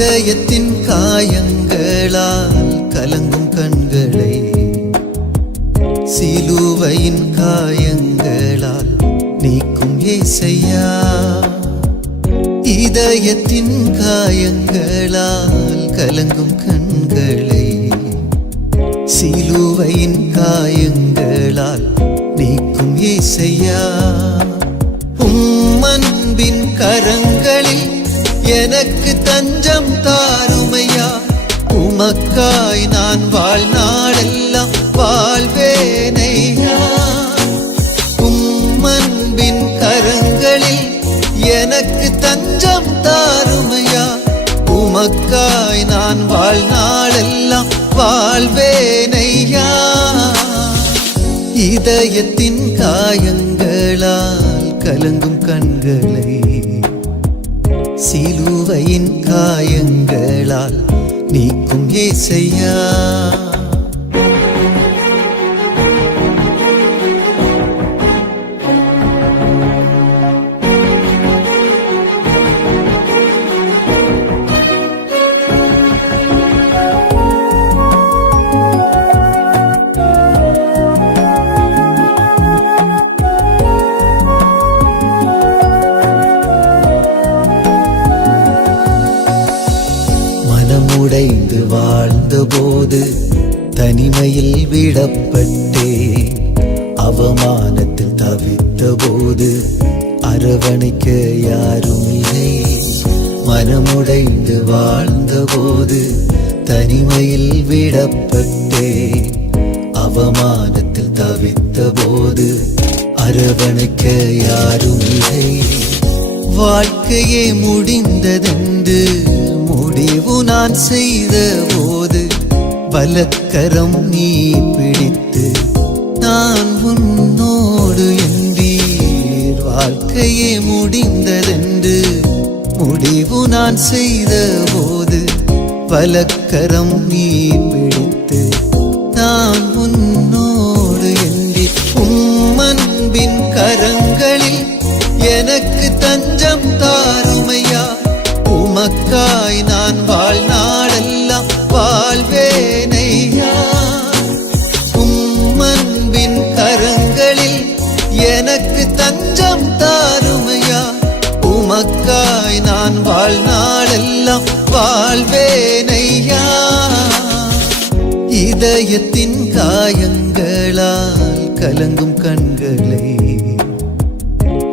இதயத்தின் காயங்களால் கலங்கும் கண்களை சிலுவையின் காயங்களால் நீக்கும் இயேசையா. இதயத்தின் காயங்களால் கலங்கும் கண்களை சிலுவையின் காயங்களால் நீக்கும் இயேசையா. உம்மன்பின் கரங்களில் எனக்கு தஞ்சம் தாருமையா. உமக்காய் நான் வாழ்நாளெல்லாம் வாழ்வேனையா. உம்மன்பின் கரங்களில் எனக்கு தஞ்சம் தாருமையா. உமக்காய் நான் வாழ்நாளெல்லாம் வாழ்வேனையா. இதயத்தின் காயங்களால் கலங்கும் கண்களை சிலுவையின் காயங்களால் நீக்கும் இயேசையா. உடைந்து வாழ்ந்த போது தனிமையில் விடப்பட்டே, அவமானத்தில் தவித்த போது அரவணைக்க யாரும் இல்லை. மனமுடைந்து வாழ்ந்த போது தனிமையில் விடப்பட்டே, அவமானத்தில் தவித்த போது அரவணைக்க யாரும் இல்லை. வாழ்க்கையே முடிந்ததென்று முடிவு நான் செய்த போது பலக்கரம் நீ பிடித்து நான் உன்னோடு என்றீர். வாழ்க்கையே முடிந்ததென்று முடிவு நான் செய்த போது பலக்கரம் நீ பிடித்து நான் உன்னோடு என்றீர். உம்மன்பின் கரங்களில் எனக்கு தஞ்சம் தாருமையா. உமக்காய் நான் வாழ்நாளெல்லாம் வாழ்வேனையா. உம்மன்பின் கரங்களில் எனக்கு தஞ்சம் தாருமையா. உமக்காய் நான் வாழ்நாளெல்லாம் வாழ்வேனையா. இதயத்தின் காயங்களால் கலங்கும் கண்களை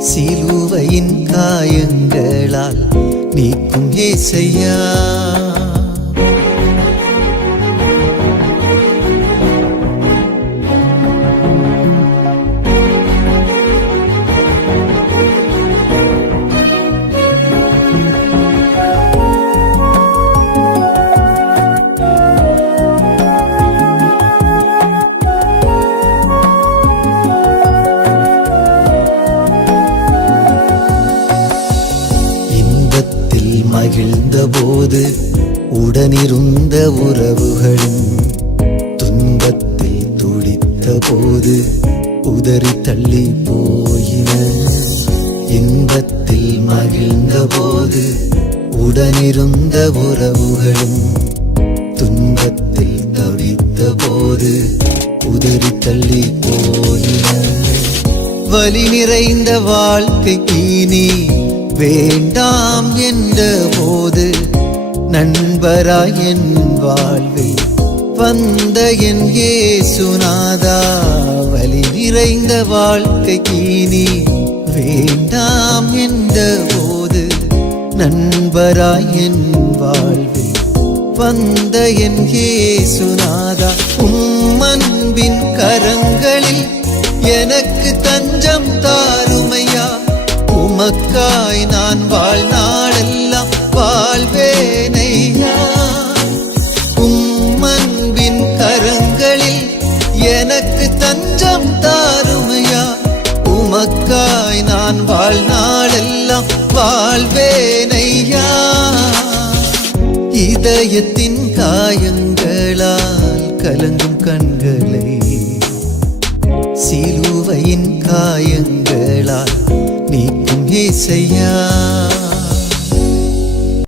சிலுவையின் காயங்களால் நீக்கும் இயேசையா. மகிழ்ந்த போது உடனிருந்த உறவுகளும் துன்பத்தில் துடித்த போது உதறி தள்ளி போயின. இன்பத்தில் மகிழ்ந்த போது உடனிருந்த உறவுகளும் துன்பத்தில் துடித்த போது உதறி தள்ளி போயின. வலி நிறைந்த வாழ்க்கைக்கு நீ வேண்டாம் என்ற போது நண்பராய் என் வாழ்வில் வந்த என் இயேசுநாதா. வலி நிறைந்த வாழ்க்கைக்கு நீ வேண்டாம் என்ற போது நண்பராய் என் வாழ்வில் வந்த என் இயேசுநாதா. உம்மன்பின் கரங்களில் எனக்கு தஞ்சம் தாருமையா. உமக்காய் நான் வாழ்நாளெல்லாம் வாழ்வேனையா. உம்மன்பின் கரங்களில் எனக்கு தஞ்சம் தாருமையா. உமக்காய் நான் வாழ்நாளெல்லாம் வாழ்வேனையா. இதயத்தின் காயங்களால் கலங்கும் கண்களை சிலுவையின் காயங்களால் நீக்கும் இயேசையா.